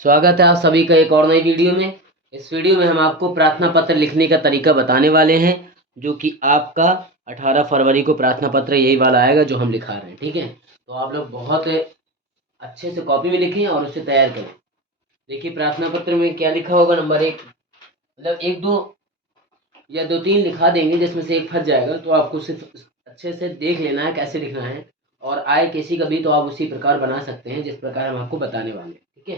स्वागत है आप सभी का एक और नई वीडियो में। इस वीडियो में हम आपको प्रार्थना पत्र लिखने का तरीका बताने वाले हैं, जो कि आपका 18 फरवरी को प्रार्थना पत्र यही वाला आएगा जो हम लिखा रहे हैं। ठीक है, तो आप लोग बहुत अच्छे से कॉपी में लिखें और उसे तैयार करें। देखिए प्रार्थना पत्र में क्या लिखा होगा। नंबर 1 मतलब 1 2 या 2 3 लिखा देंगे, जिसमें से एक फंस जाएगा, तो आपको सिर्फ अच्छे से देख लेना है कैसे लिखना है, और आए किसी का भी तो आप उसी प्रकार बना सकते हैं जिस प्रकार हम आपको बताने वाले हैं। ठीक है,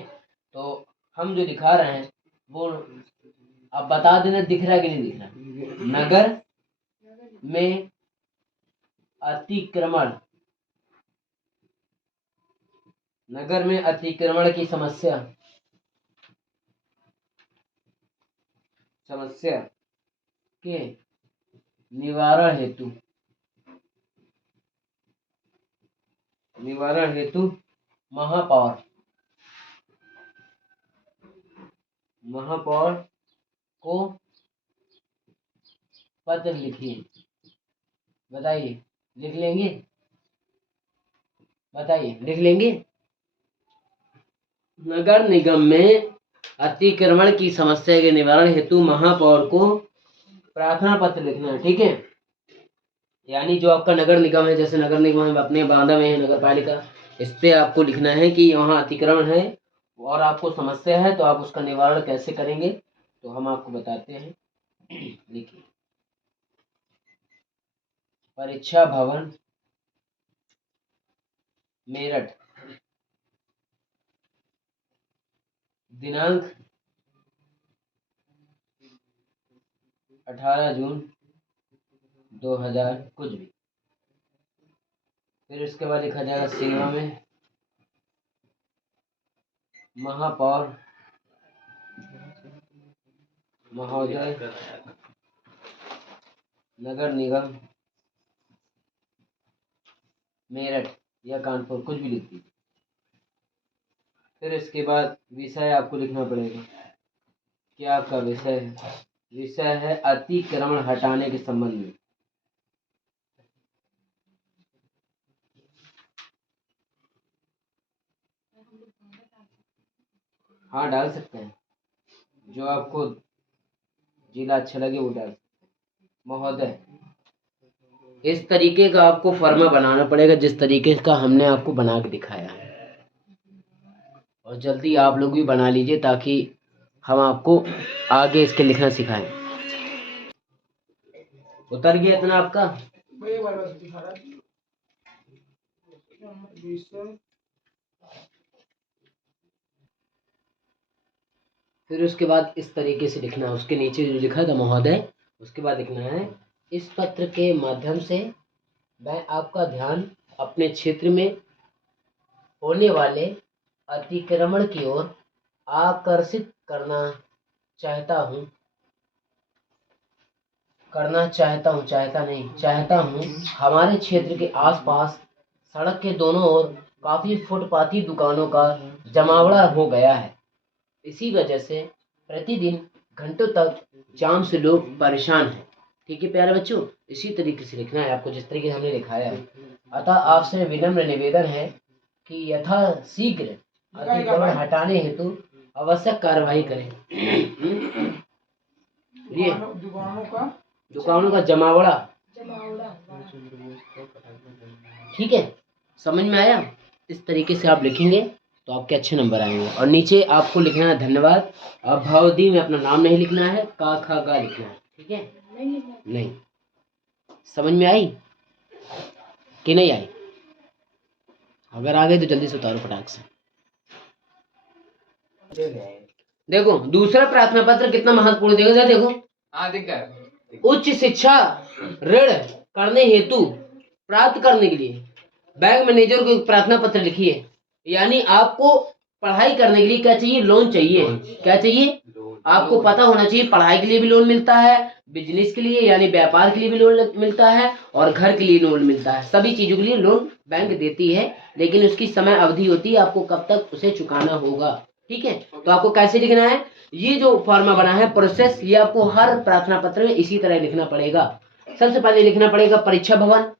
तो हम जो दिखा रहे हैं वो आप बता देना दिख रहा है कि नहीं दिख रहा है। नगर में अतिक्रमण, नगर में अतिक्रमण की समस्या के निवारण हेतु महापौर को पत्र लिखिए। बताइए लिख लेंगे? बताइए लिख लेंगे? नगर निगम में अतिक्रमण की समस्या के निवारण हेतु महापौर को प्रार्थना पत्र लिखना है। ठीक है, यानी जो आपका नगर निगम है, जैसे नगर निगम है अपने बांधा में है नगर पालिका, इस पे आपको लिखना है कि वहाँ अतिक्रमण है और आपको समस्या है, तो आप उसका निवारण कैसे करेंगे, तो हम आपको बताते हैं। देखिए, परीक्षा भवन मेरठ, दिनांक 18 जून 2000 कुछ भी। फिर उसके बाद लिखा जाएगा सेवा में महापौर महोदय नगर निगम मेरठ या कानपुर, कुछ भी लिख दीजिए। फिर इसके बाद विषय आपको लिखना पड़ेगा। क्या आपका विषय है? विषय है अतिक्रमण हटाने के संबंध में। हाँ डाल सकते हैं, जो आपको जिला अच्छा लगे वो डाल सकते हैं। महोदय, इस तरीके का आपको फॉर्मा बनाना पड़ेगा जिस तरीके का हमने आपको बना के दिखाया है, और जल्दी आप लोग भी बना लीजिए ताकि हम आपको आगे इसके लिखना सिखाएं। उतर गया इतना आपका? फिर उसके बाद इस तरीके से लिखना है, उसके नीचे जो लिखा था महोदय, उसके बाद लिखना है इस पत्र के माध्यम से मैं आपका ध्यान अपने क्षेत्र में होने वाले अतिक्रमण की ओर आकर्षित करना चाहता हूँ हमारे क्षेत्र के आसपास सड़क के दोनों ओर काफी फुटपाथी दुकानों का जमावड़ा हो गया है। इसी वजह से प्रतिदिन घंटों तक जाम से लोग परेशान हैं। ठीक है प्यारे बच्चों, इसी तरीके से लिखना है आपको जिस तरीके से हमने लिखाया है। अतः आपसे विनम्र निवेदन है कि यथा शीघ्र अतिक्रमण हटाने हेतु आवश्यक कार्रवाई करें। ये दुकानों का जमावड़ा, ठीक है, समझ में आया? इस तरीके से आप लिखेंगे तो आपके अच्छे नंबर आएंगे। और नीचे आपको लिखना है धन्यवाद। अब भावदी में अपना नाम नहीं लिखना है, का खा गा लिखना है। ठीक है, नहीं समझ में आई कि नहीं आई? अगर आ गई तो जल्दी से उतारो फटाक से। देखो दूसरा प्रार्थना पत्र कितना महत्वपूर्ण देखो। देखो, उच्च शिक्षा ऋण करने हेतु प्राप्त करने के लिए बैंक मैनेजर को एक प्रार्थना पत्र लिखिए। यानी आपको पढ़ाई करने के लिए क्या चाहिए? लोन चाहिए। क्या चाहिए? आपको पता होना चाहिए पढ़ाई के लिए भी लोन मिलता है, बिजनेस के लिए यानी व्यापार के लिए भी लोन मिलता है, और घर के लिए लोन मिलता है। सभी चीजों के लिए लोन बैंक देती है, लेकिन उसकी समय अवधि होती है, आपको कब तक उसे चुकाना होगा। ठीक है, तो आपको कैसे लिखना है? ये जो फॉर्मा बना है प्रोसेस, ये आपको हर प्रार्थना पत्र में इसी तरह लिखना पड़ेगा। सबसे पहले लिखना पड़ेगा परीक्षा भवन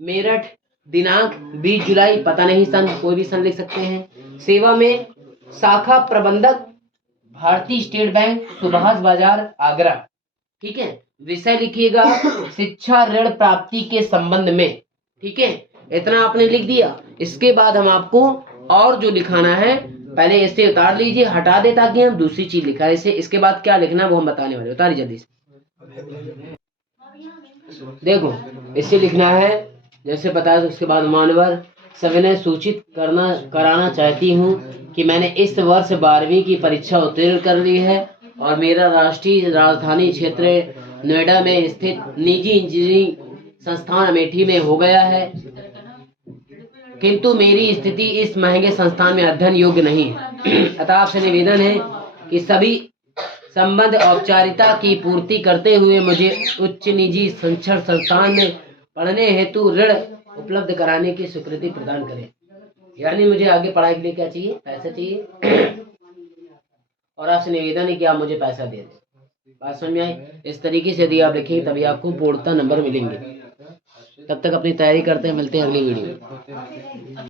मेरठ, दिनांक 20 जुलाई, पता नहीं सन, कोई भी सन लिख सकते हैं। सेवा में शाखा प्रबंधक, भारतीय स्टेट बैंक, सुभाष बाजार, आगरा। ठीक है, विषय लिखिएगा शिक्षा ऋण प्राप्ति के संबंध में। ठीक है, इतना आपने लिख दिया। इसके बाद हम आपको और जो लिखाना है पहले इससे उतार लीजिए, हटा दे ताकि हम दूसरी चीज लिखा। इसे इसके बाद क्या लिखना है वो हम बताने वाले, उतारिए जल्दी से। देखो इससे लिखना है जैसे बताया, तो उसके बाद मानवर सविनय सूचित कराना चाहती हूँ कि मैंने इस वर्ष 12वीं की परीक्षा उत्तीर्ण कर ली है और मेरा राष्ट्रीय राजधानी क्षेत्र नोएडा में स्थित निजी इंजीनियरिंग संस्थान अमेठी में हो गया है, किंतु मेरी स्थिति इस महंगे संस्थान में अध्ययन योग्य नहीं है। अतः आपसे निवेदन है कि सभी संबंध औपचारिकता की पूर्ति करते हुए मुझे उच्च निजी शिक्षण संस्थान में पढ़ने हेतु ऋण उपलब्ध कराने की स्वीकृति प्रदान करें। यानी मुझे आगे पढ़ाई के लिए क्या चाहिए, पैसा चाहिए और आपसे निवेदन है कि आप मुझे पैसा दे दें। बात समझ में आई? इस तरीके से यदि आप लिखेंगे तभी आपको पूर्णतः नंबर मिलेंगे। तब तक अपनी तैयारी करते हैं, मिलते हैं अगली वीडियो में।